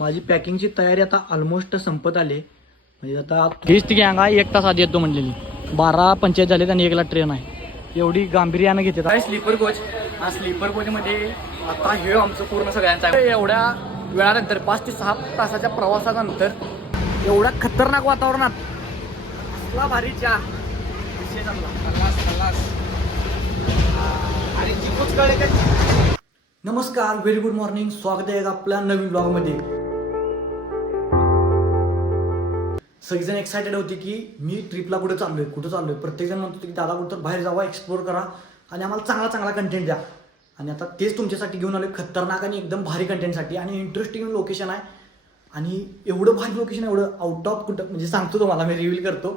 माझी पॅकिंगची तयारी आता ऑलमोस्ट संपत आली. म्हणजे आता हीच ती गँग आहे, 1 तास आधी येतो म्हणलेली. 12:45 झालेत आणि 1ला ट्रेन आहे. एवढी गांभीर्यानं घेते काय स्लीपर कोच. हा स्लीपर कोचमध्ये आता हे आमचं पूर्ण सगळ्यांचं आहे. एवढ्या वेळानंतर 5 ते 6 तासाच्या प्रवासानंतर एवढ्या खतरनाक वातावरणात असला भारी चहा विषय चांगला. नमस्कार, व्हेरी गुड मॉर्निंग. स्वागत आहे आपल्या नवीन ब्लॉगमध्ये. सगळीजण एक्सायटेड होती की मी ट्रिपला कुठं चाललोय. प्रत्येकजण म्हणतो की दादा कुठं तर बाहेर जावा, एक्सप्लोर करा आणि आम्हाला चांगला कंटेंट द्या. आणि आता तेच तुमच्यासाठी घेऊन आलोय, खतरनाक आणि एकदम भारी कंटेंटसाठी. आणि इंटरेस्टिंग लोकेशन आहे आणि एवढं भारी लोकेशन, एवढं आउट ऑफ कुठं म्हणजे सांगतो तुम्हाला, मी रिव्हील करतो.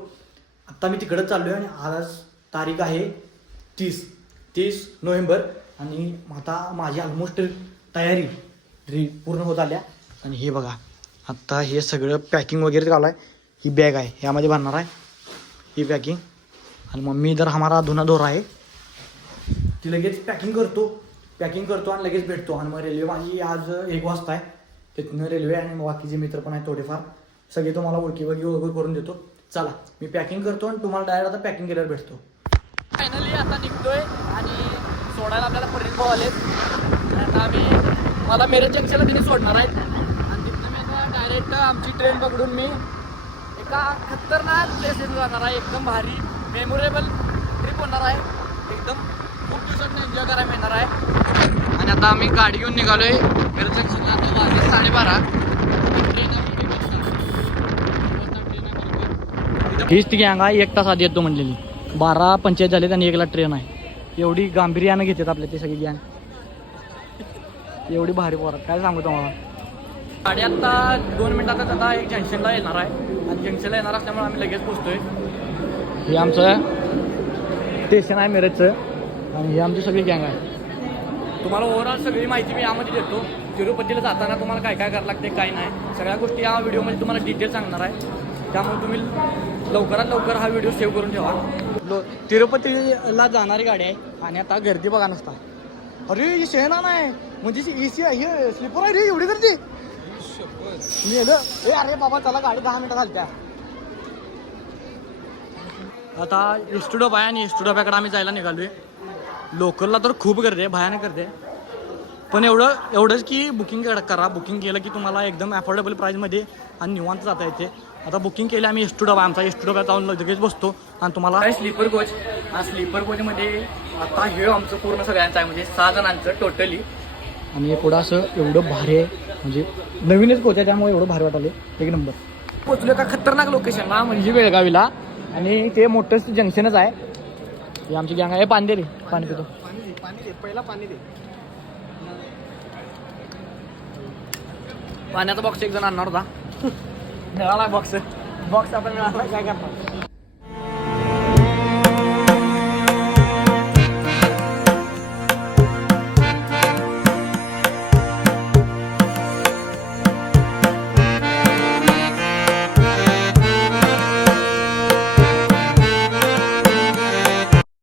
आत्ता मी तिकडंच चाललोय आणि आज तारीख आहे 30 नोव्हेंबर. आणि आता माझी ऑलमोस्ट तयारी पूर्ण होत आल्या. आणि हे बघा, आत्ता हे सगळं पॅकिंग वगैरे झालं आहे. ही बॅग आहे, ह्यामध्ये भरणार आहे ही पॅकिंग. आणि मम्मी इधर हमारा धुना धोरा आहे, ती लगेच पॅकिंग करतो आणि लगेच भेटतो. आणि मग रेल्वे माझी आज 1 वाजता आहे. तिथनं रेल्वे आणि बाकीचे मित्र पण आहेत थोडेफार, सगळे तुम्हाला ओळखी करून देतो. चला, मी पॅकिंग करतो आणि तुम्हाला डायरेक्ट आता पॅकिंग केल्यावर भेटतो. फायनली आता निघतोय आणि सोडायला आपल्याला पर्यंत आलेत. आता मला मिरज जंक्शनला तिने सोडणार आहेत आणि तिथनं मी आता डायरेक्ट आमची ट्रेन पकडून मी एका खतरनाक प्लेसेस जाणार आहे. एकदम भारी मेमोरेबल ट्रिप होणार आहे. एकदम खूप दिवसांनी एन्जॉय करायला मिळणार आहे. आणि आता आम्ही गाडी घेऊन निघालोय मिरज जंक्शनला. आता वाजले 12:30. हीच ती गँग आहे, 1 तास आधी येतो म्हणलेली. 12:45 झालेत आणि 1ला ट्रेन आहे. एवढी गांभीर्यानं घेतात आपल्या ते सगळी गँग, एवढी भारी पोरात काय सांगू तुम्हाला. गाडी आता 2 मिनिटातच आता एक जंक्शनला येणार आहे आणि जंक्शनला येणार असल्यामुळे आम्ही लगेच पोहोचतोय. हे आमचं स्टेशन आहे मिरजचं आणि हे आमची सगळी गँग आहे. तुम्हाला ओव्हरऑल सगळी माहिती मी यामध्ये देतो. तिरुपतीला जाताना तुम्हाला काय काय करावं लागते, काय नाही, सगळ्या गोष्टी या व्हिडिओमध्ये तुम्हाला डिटेल सांगणार आहे. त्यामुळे तुम्ही लवकरात लवकर हा व्हिडिओ सेव्ह करून ठेवा. तिरुपतीला जाणारी गाडी आहे आणि आता गर्दी बघा नसता. अरे ही शहना नाही म्हणजे AC आहे, हे स्लीपर आहे रे, एवढी गर्दी. मी अरे बाबा चला, गाडी 10 मिनिटं घालत्या. आता एसटी डबा आहे आणि एसटी डब्याकडे आम्ही जायला निघालोय. लोकलला तर खूप गर्दी आहे, भयानक गर्दी आहे. पण एवढंच की बुकिंग करा. बुकिंग केलं की तुम्हाला एकदम अफोर्डेबल प्राईजमध्ये आणि निवांत जाता येते. आता बुकिंग केलं आम्ही एसटी डबा, आमचा एसटी डब्यात जाऊन लगेच बसतो आणि तुम्हाला काय स्लीपर कोच. हा स्लीपर कोचमध्ये आता हे आमचं पूर्ण सगळ्यांचं आहे, म्हणजे 6 जणांचं टोटली. आणि पुढं असं एवढं भारी आहे, म्हणजे नवीनच कोच आहे त्यामुळे एवढं भारी वाटले. एक नंबर पोचलो का खतरनाक लोकेशनला, म्हणजे बेळगावीला. आणि ते मोठं जंक्शनच आहे. हे आमची गँग आहे. पाणी दे रे, पाणी पितो. पहिला पाणी दे. पाण्याचा बॉक्स एक जण आणणार होता, मिळाला बॉक्स आता मिळाला, काय करणार.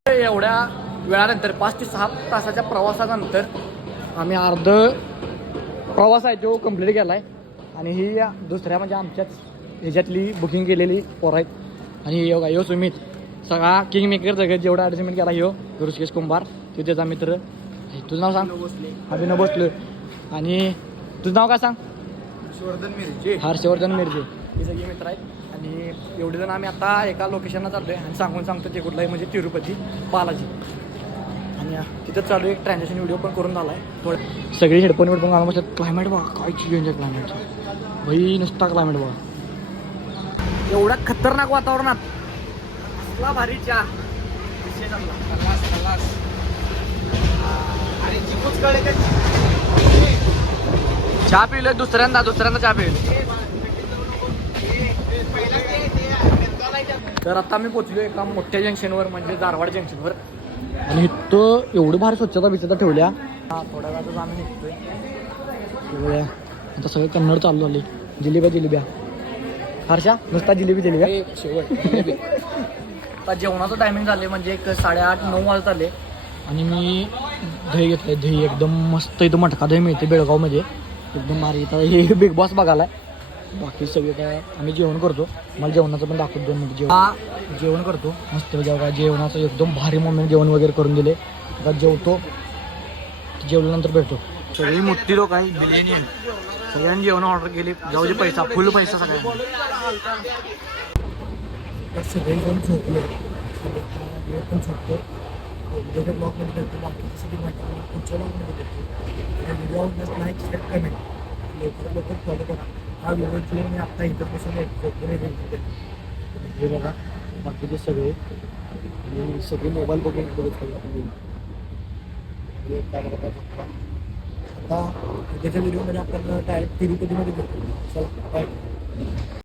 एवढ्या वेळानंतर 5 ते 6 तासाच्या प्रवासानंतर आम्ही प्रवास आहे तो कंप्लीट केला आहे. आणि ही दुसऱ्या म्हणजे आमच्याच ह्याच्यातली बुकिंग केलेली पोरं आहेत. आणि यो सुमित, सगळा किंग मेकर, सगळ्यात जेवढा ॲडजस्टमेंट केला ऋषिकेश कुंभार, तो त्याचा मित्र. तुझं नाव सांग. अभिनव भोसले. आणि तुझं नाव काय सांग. हर्षवर्धन मिरजे. हे सगळे मित्र आहेत. आणि एवढे जण आम्ही आता एका लोकेशनला चाललो आहे आणि सांगतो ते कुठलं आहे, म्हणजे तिरुपती बालाजी. आणि तिथं चालू एक ट्रान्झॅक्शन व्हिडिओ पण करून झाला आहे. थोडं सगळे हेडफोन घालून बसतात. क्लायमेट बघा काय चेंज आहे क्लायमेटचा, भाई नुसता क्लायमेट बघा. एवढ्या खतरनाक वातावरणात असला भारी चहा विषय चांगला. चहा पिलोय दुसऱ्यांदा चहा पिलोय. तर आता आम्ही पोचलो एका मोठ्या जंक्शनवर, म्हणजे दारवाड जंक्शनवर. आणि इथं एवढं भारी स्वच्छता ठेवल्या. थोड्या वेळातच आम्ही निघतोय. आता सगळे कन्नड चालू झाले. जिलेब्या हर्षा, नुसता जिलेबी शेवट. आता जेवणाचं टायमिंग झाले, म्हणजे एक 8:30-9 वाजत आले. आणि मी दही घेतलंय. दही एकदम मस्त, इथं मटका दही मिळते बेळगावमध्ये. एकदम भारी. तर हे बिग बॉस बघायला बाकी सगळे काय आम्ही जेवण करतो. मला जेवणाचं पण दाखवतो 2 मिनिट. जेवण करतो मस्त जेव्हा जेवणाचं एकदम भारी मोमेंट जेवण वगैरे करून दिले. आता जेवतो, जेवल्यानंतर भेटतो. सगळी मोठी लोक आहे मिलेनियम, सगळ्यांनी जेवण ऑर्डर केले. जाऊ दे पैसा, फुल पैसा सगळ्यांना. सगळेजण झोपले पण झोपतो. उद्याच्या ब्लॉगमध्ये भेटतो. बाकीची सगळी माहिती पुढच्या ब्लॉगमध्ये भेटतो. व्हिडिओ लाईक शेअर कमेंट लवकर फॉलो करा. हा व्हिडिओ मी आत्ता इथं बसून हे बघा बाकीचे सगळे आणि सगळे मोबाईल बघून बघत आता उद्याच्या व्हिडिओमध्ये आपण डायरेक्ट तिरुपतीमध्ये भेटतो. चला बाय.